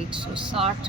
160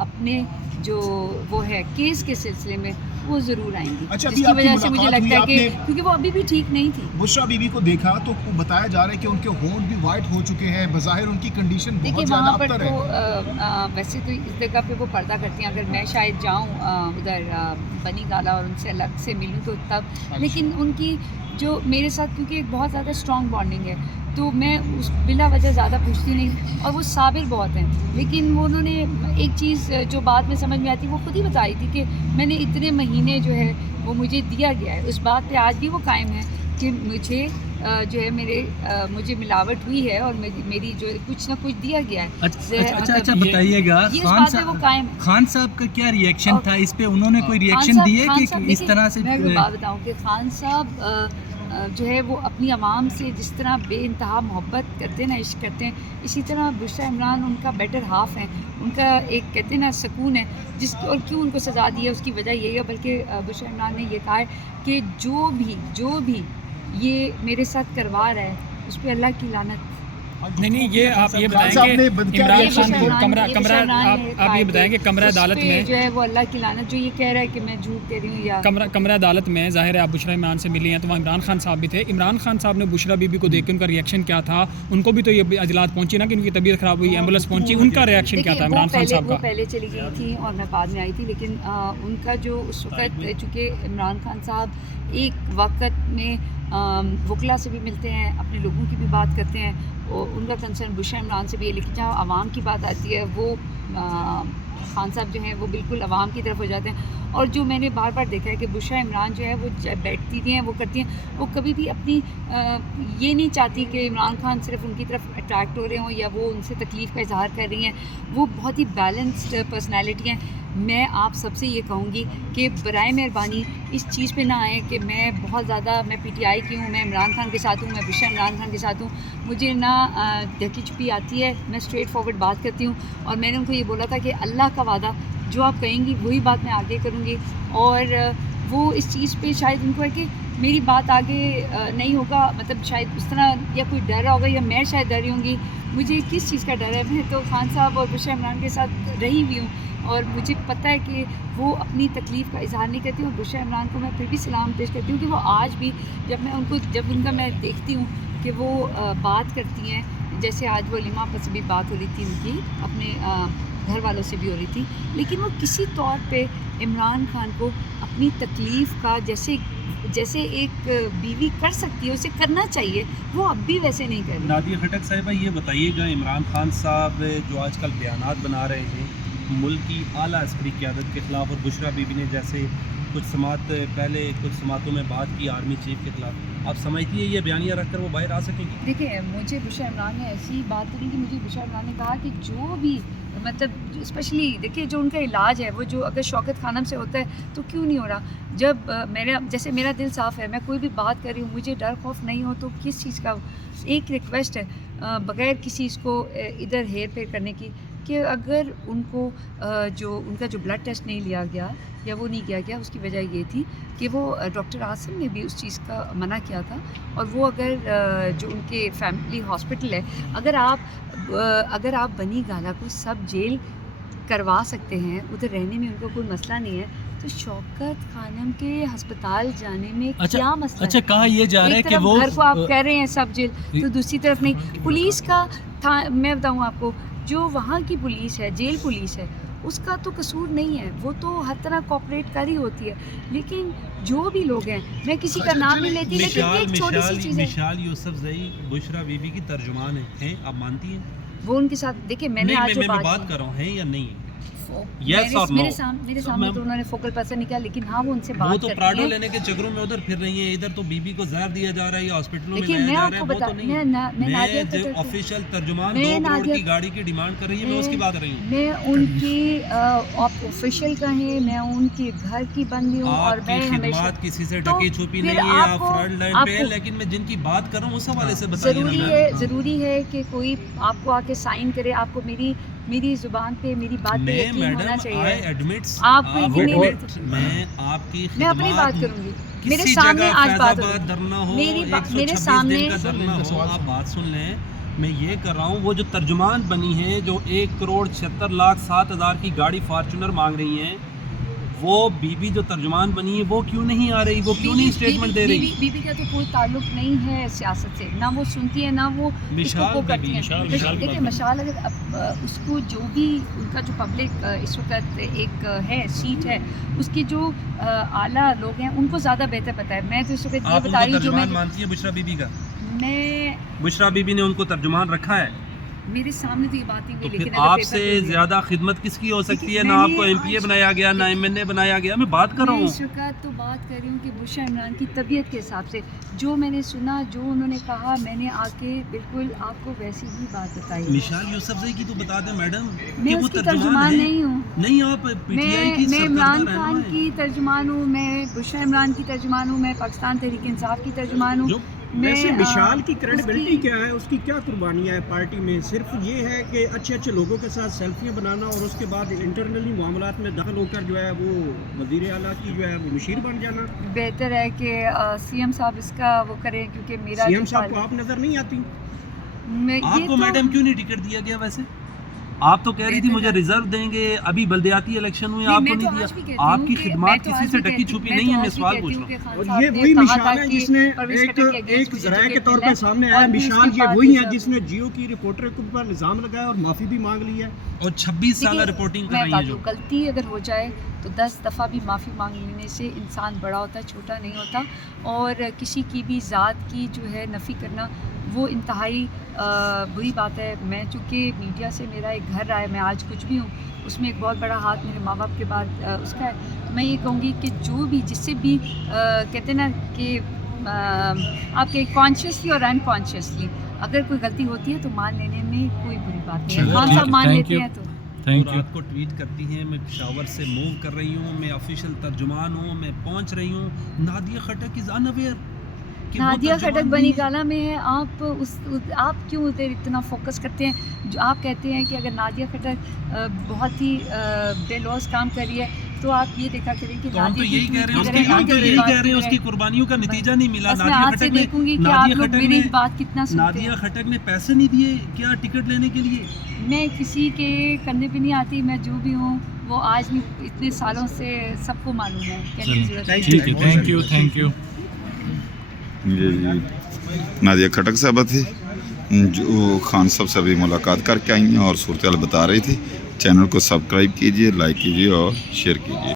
اپنے جو وہ ہے کیس کے سلسلے میں وہ ضرور آئیں گی. اچھا، جس کی وجہ سے مجھے لگتا ہے کہ کیونکہ وہ ابھی بھی ٹھیک نہیں تھی. بشریٰ بی بی کو دیکھا تو بتایا جا رہا ہے کہ ان کے ہونٹ بھی وائٹ ہو چکے ہیں، بظاہر ان کی کنڈیشن دیکھیے بہت زیادہ وہاں پر ابتر ہے. تو ویسے تو اس جگہ پہ وہ پردہ کرتی ہیں. اگر میں شاید جاؤں ادھر بنی گالا اور ان سے الگ سے ملوں تو تب، لیکن ان کی جو میرے ساتھ کیونکہ ایک بہت زیادہ اسٹرانگ بانڈنگ ہے تو میں اس بلا وجہ زیادہ پوچھتی نہیں، اور وہ صابر بہت ہیں. لیکن وہ انہوں نے ایک چیز جو بعد میں سمجھ میں آتی وہ خود ہی بتائی تھی کہ میں نے اتنے مہینے جو ہے وہ مجھے دیا گیا ہے. اس بات پہ آج بھی وہ قائم ہے کہ مجھے جو ہے مجھے ملاوٹ ہوئی ہے اور میری جو کچھ نہ کچھ دیا گیا ہے. اچھا بتائیے گا خان صاحب کا کیا ریئیکشن تھا اس پہ؟ انہوں نے کوئی ریئیکشن دیے کہ اس طرح سے؟ میں آپ کو بات بتاؤں کہ خان صاحب جو ہے وہ اپنی عوام سے جس طرح بے انتہا محبت کرتے ہیں نا، عشق کرتے ہیں، اسی طرح بشریٰ عمران ان کا بیٹر ہاف ہیں. ان کا ایک کہتے ہیں نا سکون ہے اور کیوں ان کو سزا دی ہے اس کی وجہ یہی ہے. بلکہ بشریٰ عمران نے یہ کہا ہے کہ جو بھی یہ میرے ساتھ کروا رہا ہے اس پہ اللہ کی لعنت. نہیں یہ آپ یہ بتائیں کہ عمران خان کو کمرہ آپ یہ بتائیں کہ کمرہ عدالت میں جو ہے وہ اللہ کی لعنت، جو یہ کہہ رہا ہے کہ میں جھوٹ کہہ رہی ہوں یا کمرہ عدالت میں ظاہر ہے آپ بشریٰ عمران سے ملی ہیں تو وہاں عمران خان صاحب بھی تھے. عمران خان صاحب نے بشریٰ بی بی کو دیکھ کے ان کا ریئیکشن کیا تھا؟ ان کو بھی تو یہ اجلاس پہنچی نا کہ ان کی طبیعت خراب ہوئی، ایمبولینس پہنچی، ان کا ریئیکشن کیا تھا عمران خان صاحب کا؟ وہ پہلے چلی گئی تھی اور میں بعد میں آئی تھی. لیکن ان کا جو اس وقت چونکہ عمران خان صاحب ایک وقت میں وکلا سے بھی ملتے ہیں، اپنے لوگوں کی بھی بات کرتے ہیں، اور ان کا کنسرن بشریٰ عمران سے بھی ہے. لیکن جہاں عوام کی بات آتی ہے وہ خان صاحب جو ہیں وہ بالکل عوام کی طرف ہو جاتے ہیں. اور جو میں نے بار بار دیکھا ہے کہ بشریٰ عمران جو ہے وہ بیٹھتی بھی ہیں، وہ کرتی ہیں، وہ کبھی بھی اپنی یہ نہیں چاہتی کہ عمران خان صرف ان کی طرف اٹریکٹ ہو رہے ہوں یا وہ ان سے تکلیف کا اظہار کر رہی ہیں. وہ بہت ہی بیلنسڈ پرسنالٹی ہیں. میں آپ سب سے یہ کہوں گی کہ برائے مہربانی اس چیز پہ نہ آئیں کہ میں بہت زیادہ میں پی ٹی آئی کی ہوں، میں عمران خان کے ساتھ ہوں، میں بشریٰ عمران خان کے ساتھ ہوں. مجھے نہ ڈھکی چھپی آتی ہے، میں اسٹریٹ فارورڈ بات کرتی ہوں. اور میں نے ان کو یہ بولا تھا کہ اللہ کا وعدہ جو آپ کہیں گی وہی بات میں آگے کروں گی. اور وہ اس چیز پہ شاید ان کو ہے کہ میری بات آگے نہیں ہوگا، مطلب شاید اس طرح یا کوئی ڈر ہوگا یا میں شاید ڈر رہی ہوں گی. مجھے کس چیز کا ڈر ہے؟ میں تو خان صاحب اور بشریٰ عمران کے ساتھ رہی ہوئی ہوں اور مجھے پتہ ہے کہ وہ اپنی تکلیف کا اظہار نہیں کرتی. اور بشریٰ عمران کو میں پھر بھی سلام پیش کرتی ہوں کہ وہ آج بھی جب ان کا میں دیکھتی ہوں کہ وہ بات کرتی ہیں، جیسے آج وہ علیمہ پر سے بھی بات ہو رہی تھی، ان کی اپنے گھر والوں سے بھی ہو رہی تھی، لیکن وہ کسی طور پہ عمران خان کو اپنی تکلیف کا جیسے ایک بیوی کر سکتی ہے اسے کرنا چاہیے، وہ اب بھی ویسے نہیں کر رہی. نادیہ خٹک صاحبہ یہ بتائیے گا، عمران خان صاحب جو آج کل بیانات بنا رہے ہیں ملک کی اعلیٰ عسکری قیادت کے خلاف، اور بشریٰ بی بی نے جیسے کچھ سماعتوں میں بات کی آرمی چیف کے خلاف، آپ سمجھتی ہیں یہ بیانیہ رکھ کر وہ باہر آ سکیں گی؟ دیکھیں مجھے بشریٰ عمران نے ایسی بات نہیں کی. مجھے بشریٰ عمران نے کہا کہ جو بھی مطلب اسپیشلی دیکھیے جو ان کا علاج ہے وہ جو اگر شوکت خانم سے ہوتا ہے تو کیوں نہیں ہو رہا؟ جب جیسے میرا دل صاف ہے، میں کوئی بھی بات کر رہی ہوں، مجھے ڈر خوف نہیں ہو تو کس چیز کا؟ ایک ریکویسٹ ہے بغیر کسی اس کو ادھر ہیر پھیر کرنے کی کہ اگر ان کو ان کا جو بلڈ ٹیسٹ نہیں لیا گیا یا وہ نہیں کیا گیا، اس کی وجہ یہ تھی کہ وہ ڈاکٹر عاصم نے بھی اس چیز کا منع کیا تھا. اور وہ اگر جو ان کے فیملی ہاسپٹل ہے، اگر آپ بنی گالا کو سب جیل کروا سکتے ہیں، ادھر رہنے میں ان کو کوئی مسئلہ نہیں ہے، تو شوکت خانم کے ہسپتال جانے میں کیا مسئلہ ہے؟ اچھا کہا یہ جا رہا ہے کہ وہ گھر کو آپ کہہ رہے ہیں سب جیل، تو دوسری طرف نہیں. پولیس کا میں بتاؤں آپ کو، جو وہاں کی پولیس ہے، جیل پولیس ہے، اس کا تو قصور نہیں ہے، وہ تو ہر طرح کوآپریٹ کر ہی ہوتی ہے. لیکن جو بھی لوگ ہیں، میں کسی کا نام نہیں لیتی، لیکن ایک چھوٹی سی چیز ہے. مشال یوسف زئی بشریٰ بی بی کی ترجمان ہیں، آپ مانتی ہیں؟ وہ ان کے ساتھ دیکھیں میں نے آج جو بات کر رہا ہوں، ہیں یا نہیں؟ میرے سامنے تو انہوں نے فوکل پرسن نہیں کیا، لیکن ہاں وہ ان سے بات کرتی ہیں. وہ تو پراڈو لینے کے چکروں میں ادھر پھر رہی ہیں، ادھر تو بی بی کو زہر دیا جا رہا ہے یا ہاسپٹلوں میں لایا جا رہا ہے، وہ تو نہیں. میں جو آفیشیل ترجمان 2 کروڑ کی گاڑی کی ڈیمانڈ کر رہی ہے، میں اس کی بات رہی ہوں. میں ان کی آفیشیل کہیں، میں ان کے گھر کی بندی ہوں، اور میں ہمیشہ خدمات کسی سے ڈھکی چھپی نہیں ہے، آپ فرنٹ لائن پہ ہیں، لیکن میں جن کی بات کر رہا ہوں اس حوالے سے بتائیے. ضروری ہے کہ کوئی آپ کو آ کے سائن کرے، آپ کو میری زبان پہ میری بات پہ یقین ہونا چاہیے. آپ کو میں اپنی بات کروں گی، میرے سامنے آج بات ہوگی، میرے سامنے آپ بات سن لیں. میں یہ کر رہا ہوں وہ جو ترجمان بنی ہیں جو 1,76,07,000 کی گاڑی فارچونر مانگ رہی ہیں، وہ بی بی جو ترجمان بنی ہے وہ کیوں نہیں آ رہی، وہ کیوں نہیں اسٹیٹمنٹ دے رہی؟ بی بی کا تو کوئی تعلق نہیں ہے سیاست سے، نہ وہ سنتی ہے نہ وہ مشال کرتی ہیں۔ دیکھیں مشال اگر اس کو جو بھی ان کا جو پبلک اس وقت ایک ہے سیٹ ہے، اس کی جو اعلیٰ لوگ ہیں ان کو زیادہ بہتر پتہ ہے۔ میں تو اس وقت یہ بتا رہی ہوں جو ترجمان مانتی ہیں بشرا بی بی کا، میں بشرا بی بی نے ان کو ترجمان رکھا ہے، میرے سامنے تو یہ بات نہیں تو ہوئی، پھر لیکن آپ سے زیادہ خدمت کس کی ہو سکتی ہے؟ نہ آپ کو ایم پی اے بنایا گیا، نہ ایم این اے بنایا گیا، میں بات کر رہا میں ہوں۔ اس وقت تو بات کر رہی ہوں کہ بشرا عمران کی طبیعت کے حساب سے جو میں نے سنا، جو انہوں نے کہا، میں نے آ کے بالکل آپ کو ویسی ہی بات بتائی۔ مشال یوسفزئی کی تو بتا دیں میڈم میں کہ وہ اس کی ترجمان نہیں ہوں، نہیں، آپ پی ٹی آئی کی میں عمران سرکردہ خان رہنما ہیں۔ کی ترجمان ہوں، میں بشرا عمران کی ترجمان ہوں، میں پاکستان تحریک انصاف کی ترجمان ہوں۔ ویسے مشال کی کریڈیبلٹی کیا ہے، اس کی کیا قربانیاں ہیں پارٹی میں؟ صرف یہ ہے کہ اچھے اچھے لوگوں کے ساتھ سیلفیاں بنانا اور اس کے بعد انٹرنلی معاملات میں دخل ہو کر جو ہے وہ وزیر اعلیٰ کی جو ہے وہ مشیر بن جانا؟ بہتر ہے کہ سی ایم صاحب اس کا وہ کریں، کیونکہ میرا سی ایم صاحب کو آپ نظر نہیں آتی؟ آپ کو میڈم کیوں نہیں ٹکٹ دیا گیا؟ ویسے آپ تو کہہ رہی تھی مجھے ریزرو دیں گے، ابھی بلدیاتی الیکشن ہوئے آپ کو نہیں دیا۔ آپ کی خدمات کسی سے ٹکی چھپی نہیں ہے، میں سوال پوچھ رہا ہوں۔ اور یہ وہی مشال ہے جس نے ایک ذرائع کے طور پہ سامنے آیا، مشال یہ وہی ہے جس نے جیو کی رپورٹر کے اوپر الزام لگایا اور معافی بھی مانگ لی ہے، اور 26 سالہ رپورٹنگ کر رہی ہیں جو غلطی اگر ہو جائے تو 10 دفعہ بھی معافی مانگ لینے سے انسان بڑا ہوتا ہے، چھوٹا نہیں ہوتا۔ اور کسی کی بھی ذات کی جو ہے نفی کرنا وہ انتہائی بری بات ہے۔ میں چونکہ میڈیا سے میرا ایک گھر رہا ہے، میں آج کچھ بھی ہوں، اس میں ایک بہت بڑا ہاتھ میرے ماں باپ کے بعد اس کا ہے۔ میں یہ کہوں گی کہ جو بھی جس سے بھی کہتے ہیں نا کہ آپ کے کانشیسلی اور انکانشیسلی اگر کوئی غلطی ہوتی ہے تو مان لینے میں کوئی بری بات نہیں ہے۔ خان صاحب مان لیتے ہیں تو رات کو ٹویٹ کرتی ہیں میں پشاور سے موو کر رہی ہوں، میں آفیشیل ترجمان ہوں، میں پہنچ رہی ہوں۔ نادیہ خٹک از انویئر، نادیہ خٹک بنی گالہ میں ہے۔ آپ کیوں ادھر اتنا فوکس کرتے ہیں؟ جو آپ کہتے ہیں کہ اگر نادیہ خٹک بہت ہی بے لوث کام کر رہی ہے تو آپ یہ دیکھا کریں کہ ہم تو یہی کہہ رہے ہیں اس کی قربانیوں کا نتیجہ نہیں ملا۔ نادیہ خٹک نے پیسے نہیں دیے کیا ٹکٹ لینے کے لیے؟ میں کسی کے کندھے پہ نہیں آتی، میں جو بھی ہوں وہ آج بھی اتنے سالوں سے سب کو معلوم ہے۔ Thank you. یہ نادیہ خٹک صاحبہ تھی جو خان صاحب سے ابھی ملاقات کر کے آئی ہیں اور صورتحال بتا رہی تھی۔ چینل کو سبسکرائب کیجیے، لائک کیجیے اور شیئر کیجیے۔